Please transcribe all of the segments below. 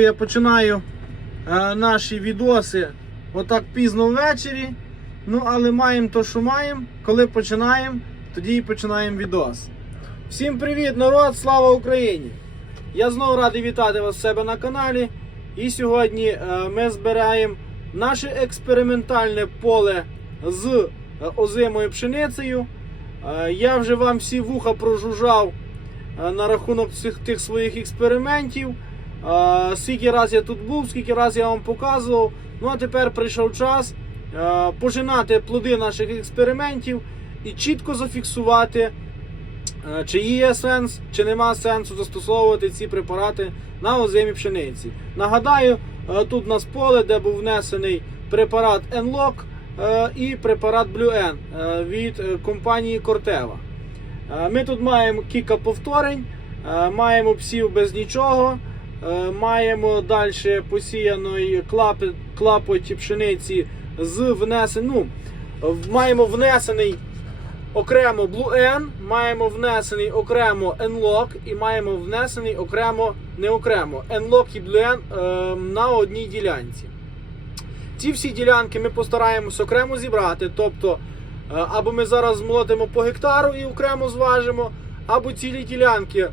я починаю е, наші відоси отак пізно ввечері. Ну, але маємо то, що маємо. Коли починаємо, тоді і починаємо відос. Всім привіт, народ! Слава Україні! Я знову радий вітати вас в себе на каналі. І сьогодні е, ми збираємо наше експериментальне поле з е, озимою пшеницею. Е, Я вже вам всі вуха прожужжав е, на рахунок цих тих своїх експериментів. Скільки раз я тут був, скільки раз я вам показував. Ну а тепер прийшов час е, пожинати плоди наших експериментів і чітко зафіксувати, е, чи є сенс, чи нема сенсу застосовувати ці препарати на озимій пшениці. Нагадаю, е, тут у нас поле, де був внесений препарат Enlock і препарат Blue N від компанії Corteva. Ми тут маємо кілька повторень, маємо псів без нічого, маємо далі посіяної клапи, клапоті пшениці з внесен, ну, маємо внесений окремо Blue N, маємо внесений окремо Enlock і маємо внесений окремо не окремо Enlock і Blue N е, на одній ділянці. Ці всі ділянки ми постараємось окремо зібрати. Тобто, е, або ми зараз змолотимо по гектару і окремо зважимо, або цілі ділянки е,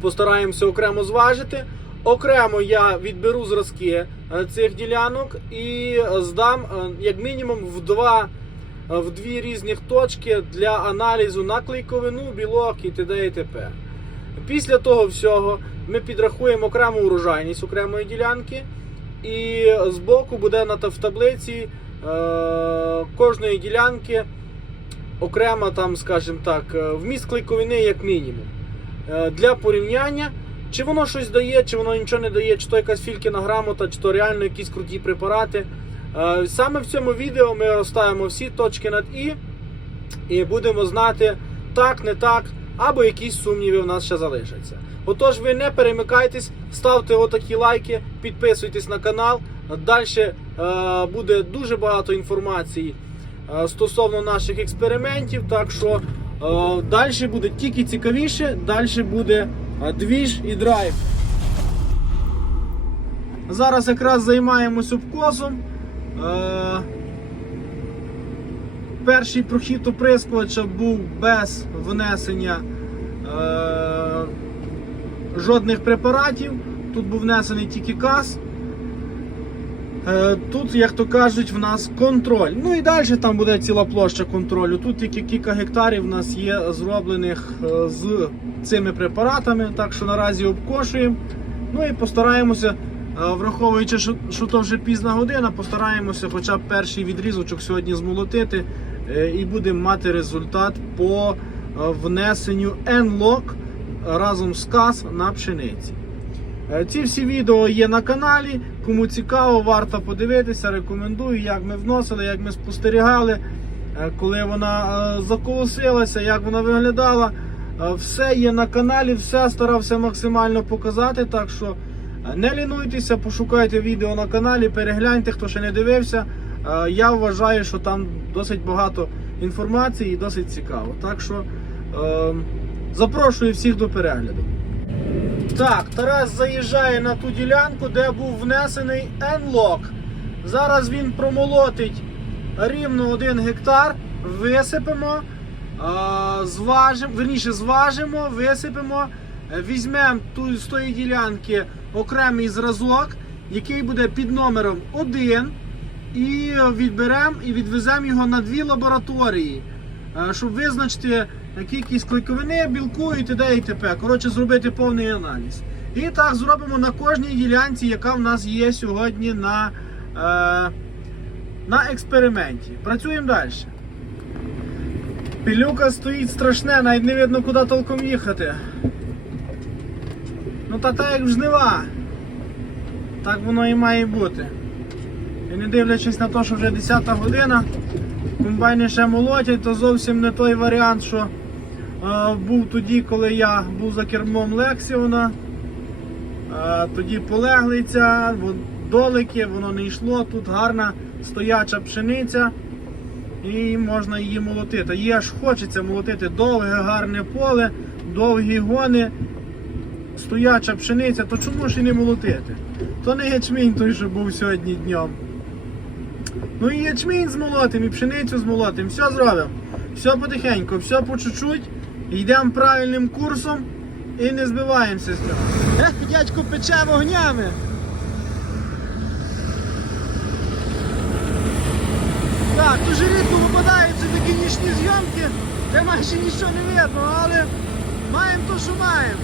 постараємося окремо зважити. Окремо я відберу зразки е, цих ділянок і здам е, як мінімум в два. е, В дві різних точки для аналізу на клейковину, білок і т.д. і т.п. Після того всього ми підрахуємо окрему урожайність окремої ділянки, і збоку буде в таблиці е, кожної ділянки окремо, там, скажімо так, е, вміст клейковини як мінімум. Е, для порівняння, чи воно щось дає, чи воно нічого не дає, чи то якась фількіна грамота, чи то реально якісь круті препарати. Е, Саме в цьому відео ми розставимо всі точки над І і будемо знати так, не так, або якісь сумніви в нас ще залишаться. Отож, ви не перемикайтесь, ставте отакі лайки, підписуйтесь на канал. Далі е, буде дуже багато інформації стосовно наших експериментів. Так що далі буде тільки цікавіше, далі буде е, двіж і драйв. Зараз якраз займаємось обкосом. Е, перший прохід оприскувача був без внесення е, жодних препаратів. Тут був внесений тільки каз. Е, Тут, як то кажуть, в нас контроль. Ну і далі там буде ціла площа контролю. Тут тільки кілька гектарів в нас є зроблених е, з цими препаратами, так що наразі обкошуємо. Ну і постараємося, е, враховуючи, що, то вже пізна година, постараємося хоча б перший відрізочок сьогодні змолотити і будемо мати результат по внесенню N-Lock разом з КАС на пшениці. Ці всі відео є на каналі. Кому цікаво, варто подивитися. Рекомендую, як ми вносили, як ми спостерігали, е, коли вона е, заколосилася, як вона виглядала. Е, Все є на каналі, все старався максимально показати. Так що не лінуйтеся, пошукайте відео на каналі, перегляньте, хто ще не дивився. Я вважаю, що там досить багато інформації і досить цікаво. Так що е, запрошую всіх до перегляду. Так, Тарас заїжджає на ту ділянку, де був внесений N-Lock. Зараз він промолотить рівно один гектар, висипемо, зважимо, верніше зважимо, висипемо, візьмемо з тої ділянки окремий зразок, який буде під номером 1, і відберемо і відвеземо його на дві лабораторії, щоб визначити кількість клейковини, білку і т.д. і т.п. Коротше, зробити повний аналіз. І так зробимо на кожній ділянці, яка в нас є сьогодні на, е, на експерименті. Працюємо далі. Пілюка стоїть страшне, навіть не видно, куди толком їхати. Ну та так як в жнива. Так воно і має бути. І не дивлячись на те, що вже 10 година, комбайни ще молотять, то зовсім не той варіант, що е, був тоді, коли я був за кермом Лексіона. Е, тоді полеглиця, долики, воно не йшло. Тут гарна стояча пшениця. І можна її молотити. Її аж хочеться молотити довге, гарне поле, довгі гони. стояча пшениця, то чому ж і не молотити? То не ячмінь той, що був сьогодні днем. Ну і ячмінь змолотим, і пшеницю змолотим, все зробимо. Все потихеньку, все по чуть-чуть. Йдемо правильним курсом і не збиваємося з нього. Ех, дядько пече вогнями. Так, дуже рідко випадаються такі нічні зйомки, де майже нічого не видно, але маємо то, що маємо.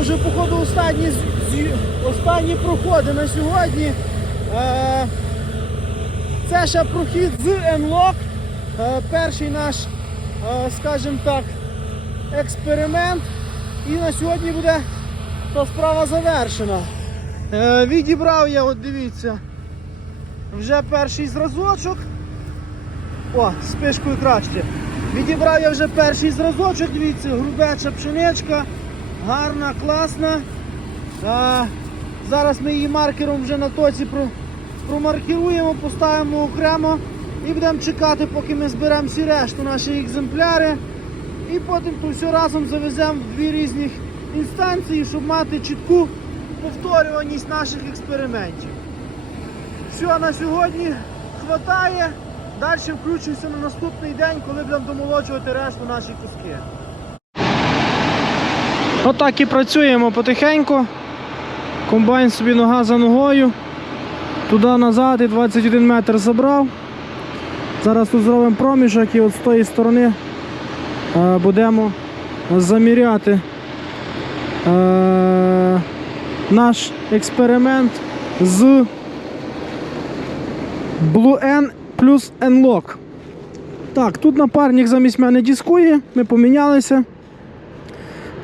Вже походу останні, останні проходи на сьогодні. Е, це ще прохід з Enlock. Е, перший наш, е, скажімо так, експеримент. І на сьогодні буде та справа завершена. Е, відібрав я, от дивіться, вже перший зразочок. О, з пишкою краще. Відібрав я вже перший зразочок, дивіться, грубеча пшеничка, гарна, класна. А, зараз ми її маркером вже на тоці про, промаркіруємо, поставимо окремо і будемо чекати, поки ми зберемо всі решту наші екземпляри. І потім то все разом завеземо в дві різні інстанції, щоб мати чітку повторюваність наших експериментів. Все на сьогодні хватає. Далі включуся на наступний день, коли будемо домолочувати решту наші куски. Отак і працюємо потихеньку. Комбайн собі нога за ногою. Туди назад і 21 метр забрав. Зараз тут зробимо проміжок і от з тої сторони е, будемо заміряти е, наш експеримент з Blue N плюс N-Lock. Так, тут напарник замість мене дискує, ми помінялися,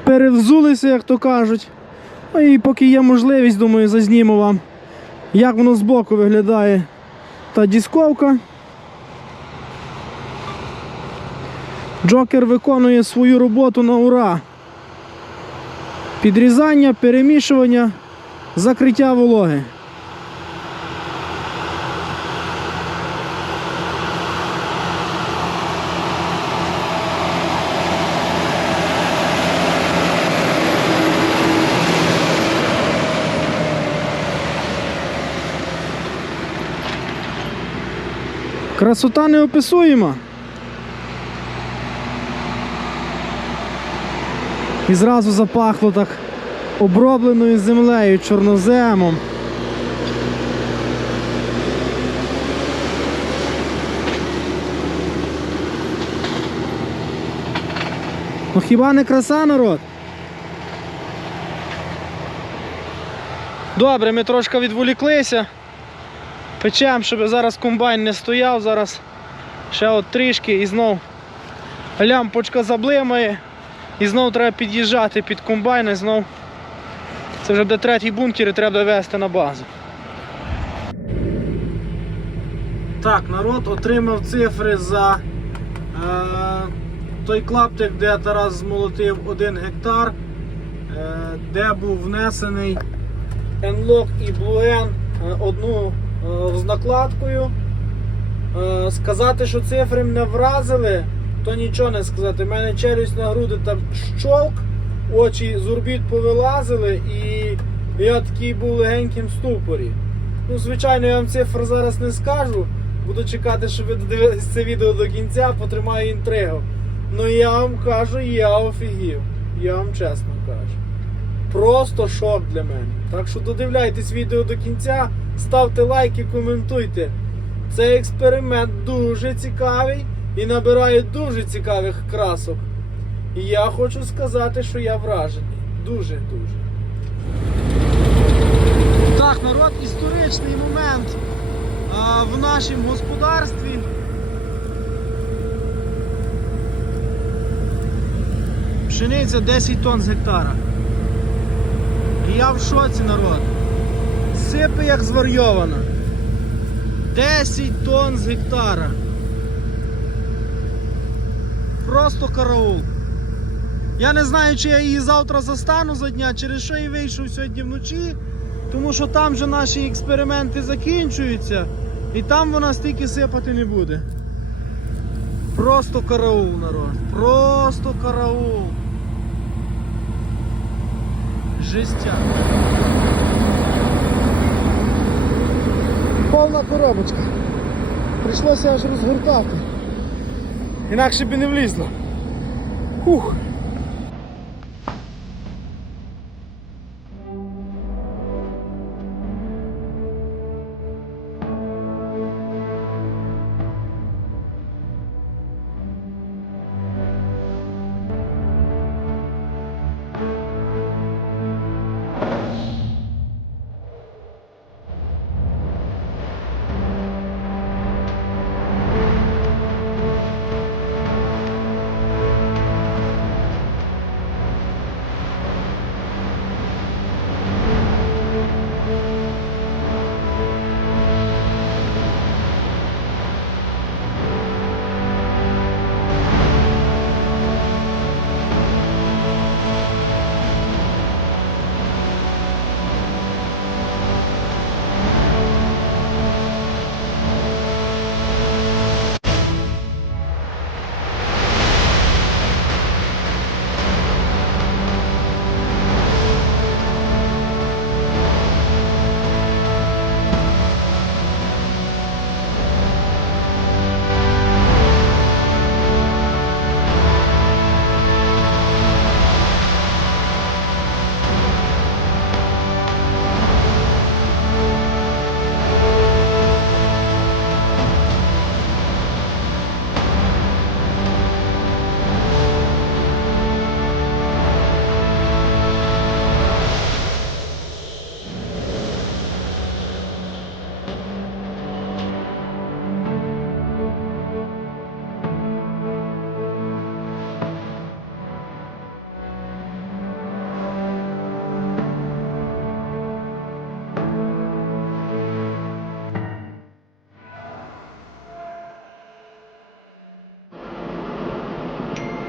перевзулися, як то кажуть. Ну і поки є можливість, думаю, зазніму вам, як воно збоку виглядає та дісковка. Джокер виконує свою роботу на ура. Підрізання, перемішування, закриття вологи. Красота неописуєма. І зразу запахло так обробленою землею, чорноземом. Ну хіба не краса народ? Добре, ми трошки відволіклися. Печем, щоб зараз комбайн не стояв, зараз ще от трішки і знов лямпочка заблимає. І знов треба під'їжджати під комбайн і знов це вже буде третій бункер і треба довести на базу. Так, народ отримав цифри за е, той клаптик, де Тарас змолотив 1 гектар, е, де був внесений Enlock і е, одну з накладкою. Е, сказати, що цифри мене вразили, то нічого не сказати. У мене челюсть на груди там щолк, очі з орбіт повилазили і я такий був легеньким ступорі. Ну, звичайно, я вам цифр зараз не скажу. Буду чекати, щоб ви додивились це відео до кінця, потримаю інтригу. Ну я вам кажу, я офігів. Я вам чесно кажу. Просто шок для мене. Так що додивляйтесь відео до кінця, ставте лайки, коментуйте. Цей експеримент дуже цікавий і набирає дуже цікавих красок. І я хочу сказати, що я вражений. Дуже-дуже. Так, народ, історичний момент а, в нашому господарстві. Пшениця 10 тонн з гектара. І я в шоці, народ. Сипе як зварйована. 10 тонн з гектара. Просто караул. Я не знаю, чи я її завтра застану за дня, через що я вийшов сьогодні вночі. Тому що там же наші експерименти закінчуються, і там вона стільки сипати не буде. Просто караул, народ. Просто караул. Жестяк. Повна коробочка. Прийшлося аж розгортати. Інакше б не влізло. Фух.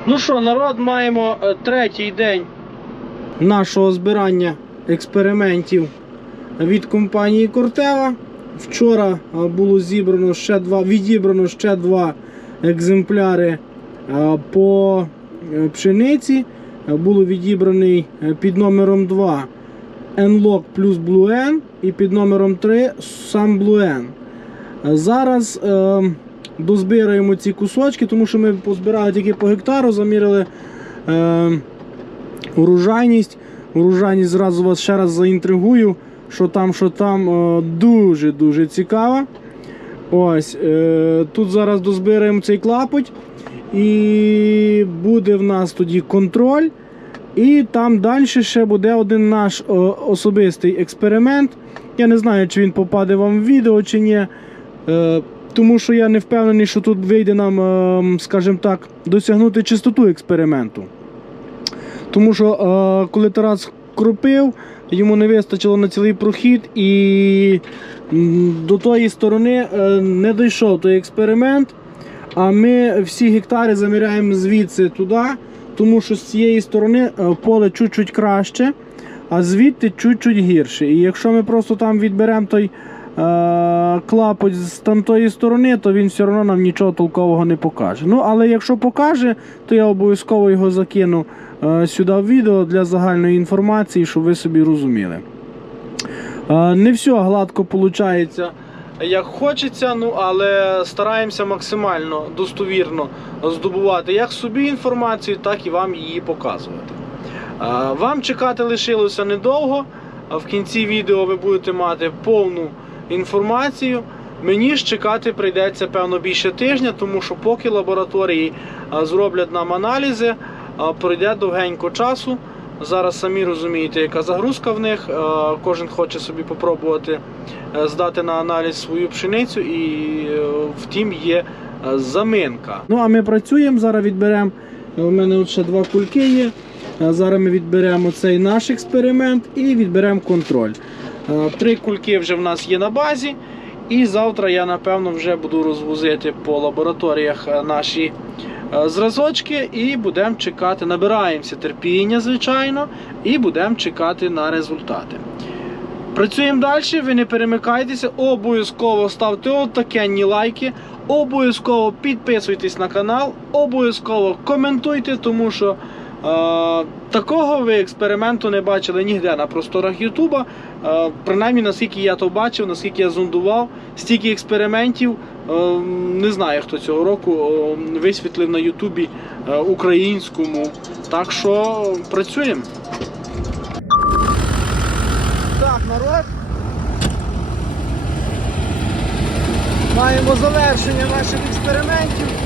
Ну що, народ, маємо е, третій день нашого збирання експериментів від компанії Кортева. Вчора е, було зібрано ще два, відібрано ще два екземпляри е, по пшениці. Було відібраний під номером 2 Enlock плюс Blue N і під номером 3 сам Blue N. Зараз е, дозбираємо ці кусочки, тому що ми позбирали тільки по гектару, заміряли е, урожайність. Урожайність зразу вас ще раз заінтригую, що там, що там дуже-дуже цікаво. Ось, е, тут зараз дозбираємо цей клапоть, і буде в нас тоді контроль. І там далі ще буде один наш е, особистий експеримент. Я не знаю, чи він попаде вам в відео чи ні. Е, тому що я не впевнений, що тут вийде нам, е, скажімо так, досягнути чистоту експерименту. Тому що е, коли Тарас кропив, йому не вистачило на цілий прохід, і до тої сторони е, не дійшов той експеримент. А ми всі гектари заміряємо звідси туди, тому що з цієї сторони е, поле чуть-чуть краще, а звідти чуть-чуть гірше. І якщо ми просто там відберемо той клапоть з тамтої сторони, то він все одно нам нічого толкового не покаже. Ну, але якщо покаже, то я обов'язково його закину е, сюди в відео для загальної інформації, щоб ви собі розуміли. Е, Не все гладко виходить, як хочеться, ну але стараємося максимально достовірно здобувати як собі інформацію, так і вам її показувати. Е, Вам чекати лишилося недовго. В кінці відео ви будете мати повну інформацію. Мені ж чекати прийдеться певно більше тижня, тому що поки лабораторії е, зроблять нам аналізи, е, пройде довгенько часу. Зараз самі розумієте, яка загрузка в них. Е, Кожен хоче собі попробувати здати на аналіз свою пшеницю, і втім є заминка. Ну а ми працюємо зараз. Відберемо. У мене ще два кульки є. Зараз ми відберемо цей наш експеримент і відберемо контроль. Е, Три кульки вже в нас є на базі. І завтра я напевно вже буду розвозити по лабораторіях е, наші е, зразочки і будемо чекати. Набираємося терпіння, звичайно, і будемо чекати на результати. Працюємо далі, ви не перемикайтеся, обов'язково ставте отакенні лайки, обов'язково підписуйтесь на канал, обов'язково коментуйте, тому що такого ви експерименту не бачили ніде на просторах Ютуба. Е, принаймні, наскільки я то бачив, наскільки я зондував, стільки експериментів. е, не знаю, хто цього року е, висвітлив на Ютубі е, українському. Так що працюємо. Так, народ. Маємо завершення наших експериментів.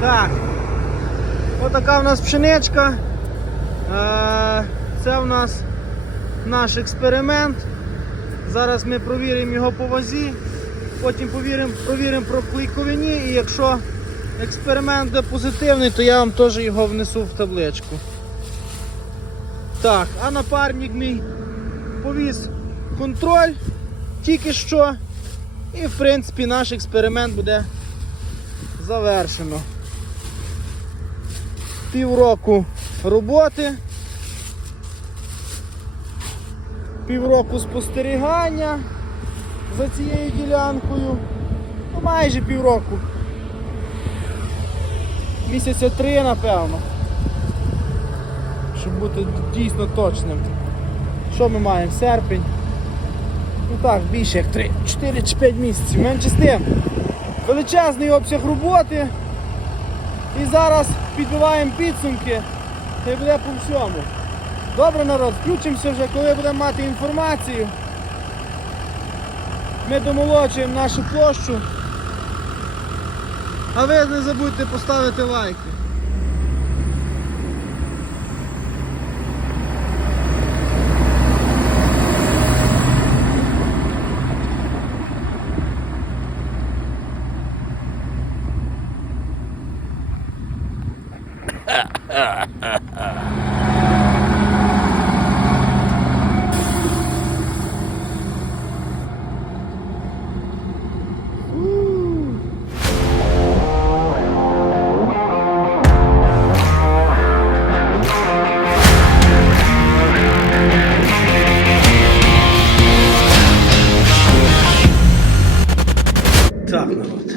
Так. Отака в нас пшеничка. Е, Це в нас наш експеримент. Зараз ми провіримо його по вазі, потім повіримо, провіримо про клейковині і якщо експеримент буде позитивний, то я вам теж його внесу в табличку. Так, а напарник мій повіз контроль тільки що. І в принципі наш експеримент буде завершено. Півроку роботи. Півроку спостерігання за цією ділянкою. Ну, майже півроку. Місяця три, напевно. Щоб бути дійсно точним. Що ми маємо? Серпень. Ну так, більше як 3, 4 чи 5 місяців. Менше з тим. Величезний обсяг роботи. І зараз підбиваємо підсумки. Та й буде по всьому. Добре, народ, включимося вже, коли будемо мати інформацію. Ми домолочуємо нашу площу. А ви не забудьте поставити лайки. Так, народ.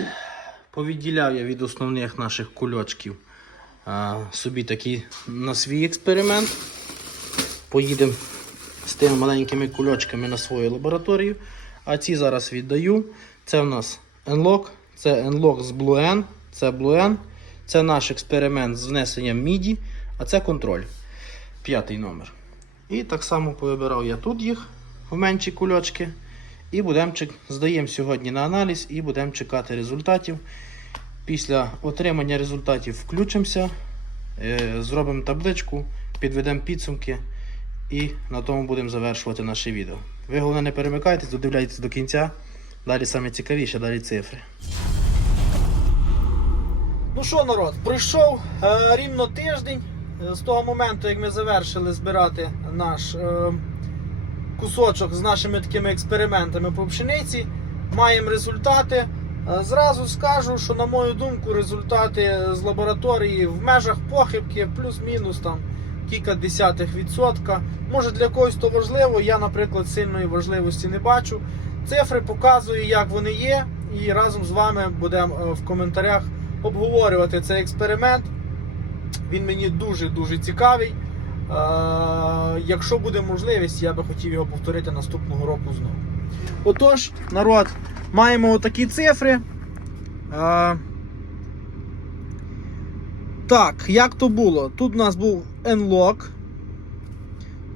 Повідділяв я від основних наших кульочків собі такий на свій експеримент. Поїдемо з тими маленькими кульочками на свою лабораторію. А ці зараз віддаю. Це в нас Enlock, це Enlock з Blue N, це Blue N. Це наш експеримент з внесенням MIDI, а це контроль. П'ятий номер. І так само повибирав я тут їх в менші кульочки. І будемо здаємо сьогодні на аналіз і будемо чекати результатів. Після отримання результатів включимося, е, зробимо табличку, підведемо підсумки і на тому будемо завершувати наше відео. Ви головне не перемикайтесь, додивляйтесь до кінця. Далі саме цікавіше, далі цифри. Ну що, народ, пройшов е, рівно тиждень е, з того моменту, як ми завершили збирати наш. Е, кусочок з нашими такими експериментами по пшениці. Маємо результати. Е, Зразу скажу, що, на мою думку, результати з лабораторії в межах похибки, плюс-мінус там кілька десятих відсотка. Може для когось то важливо, я, наприклад, сильної важливості не бачу. Цифри показую, як вони є, і разом з вами будемо е, в коментарях обговорювати цей експеримент. Він мені дуже-дуже цікавий. Е, якщо буде можливість, я би хотів його повторити наступного року знову. Отож, народ, маємо отакі цифри. Е, так, як то було? Тут у нас був Nlock.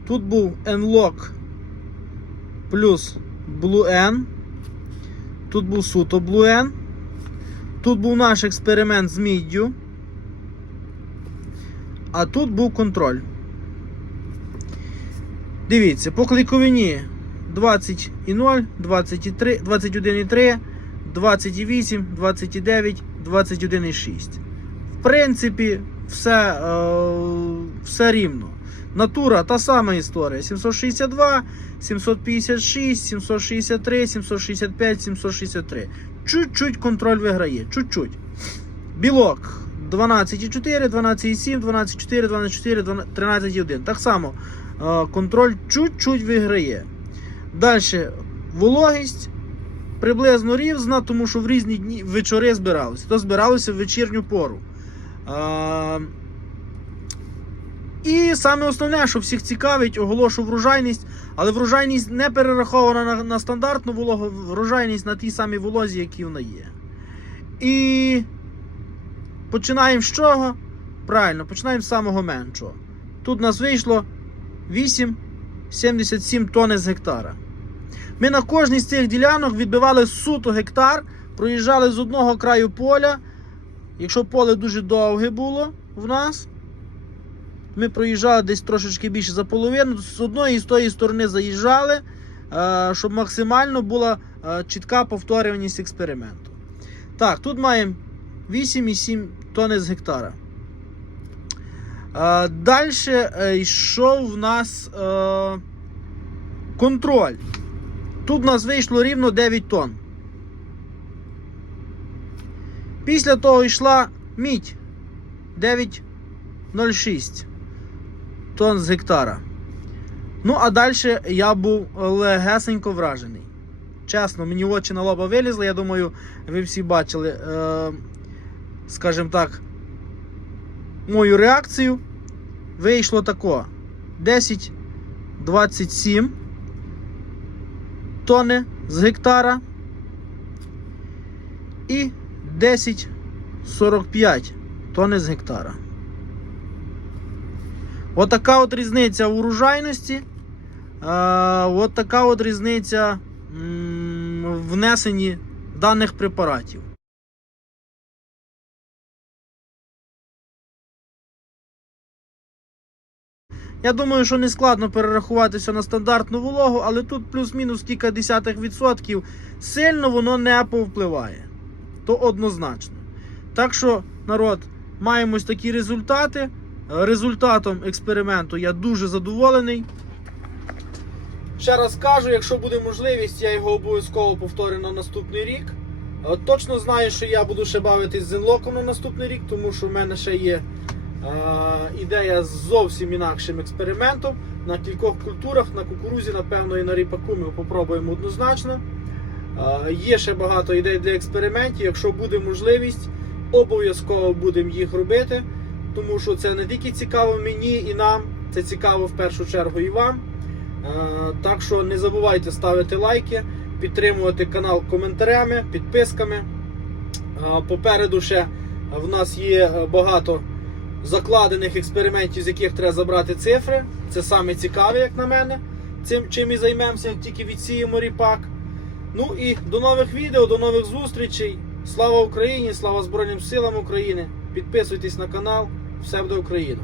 Тут був Nlock плюс Blue N. Тут був суто Blue N. Тут був наш експеримент з міддю. А тут був контроль. Дивіться, по клейковині 20,0, 23, 21,3, 28, 29, 21,6. В принципі, все, е, все рівно. Натура та сама історія. 762, 756, 763, 765, 763. Чуть-чуть контроль виграє. Чуть-чуть. Білок 12,4, 12,7, 12,4, 12,4, 13,1. Так само е, контроль чуть-чуть виграє. Далі вологість приблизно рівна, тому що в різні дні вечори збиралися. То збиралося в вечірню пору. Е, і саме основне, що всіх цікавить, оголошу врожайність, але врожайність не перерахована на, на стандартну вологу, врожайність на тій самій волозі, які вона є. І починаємо з чого? Правильно, починаємо з самого меншого. Тут у нас вийшло 8,77 тонни з гектара. Ми на кожній з цих ділянок відбивали суто гектар, проїжджали з одного краю поля. Якщо поле дуже довге було в нас, ми проїжджали десь трошечки більше за половину. З одної і з тої сторони заїжджали, е, щоб максимально була е, чітка повторюваність експерименту. Так, тут маємо 8,7 тонни з гектара. Далі йшов в нас е, контроль. Тут у нас вийшло рівно 9 тонн. Після того йшла мідь 9,06 тонн з гектара. Ну, а далі я був легесенько вражений. Чесно, мені очі на лоба вилізли. Я думаю, ви всі бачили, е, скажімо так, мою реакцію. Вийшло тако: 10,27 тонни з гектара і 10,45 тонни з гектара. Отака от різниця в урожайності. От от різниця в внесенні даних препаратів. Я думаю, що не складно перерахуватися на стандартну вологу, але тут плюс-мінус кілька десятих відсотків сильно воно не повпливає. То однозначно. Так що, народ, маємо такі результати. Результатом експерименту я дуже задоволений. Ще раз кажу, якщо буде можливість, я його обов'язково повторю на наступний рік. Е, Точно знаю, що я буду ще бавитись з зенлоком на наступний рік, тому що в мене ще є ідея з зовсім інакшим експериментом. На кількох культурах, на кукурузі, напевно, і на ріпаку ми попробуємо однозначно. Е, є ще багато ідей для експериментів. Якщо буде можливість, обов'язково будемо їх робити. Тому що це не тільки цікаво мені і нам, це цікаво в першу чергу і вам. Е, Так що не забувайте ставити лайки, підтримувати канал коментарями, підписками. Е, Попереду ще в нас є багато закладених експериментів, з яких треба забрати цифри. Це саме цікаве, як на мене. Цим чим і займемося, тільки відсіємо ріпак. Ну і до нових відео, до нових зустрічей. Слава Україні! Слава Збройним силам України! Підписуйтесь на канал. Все буде Україна!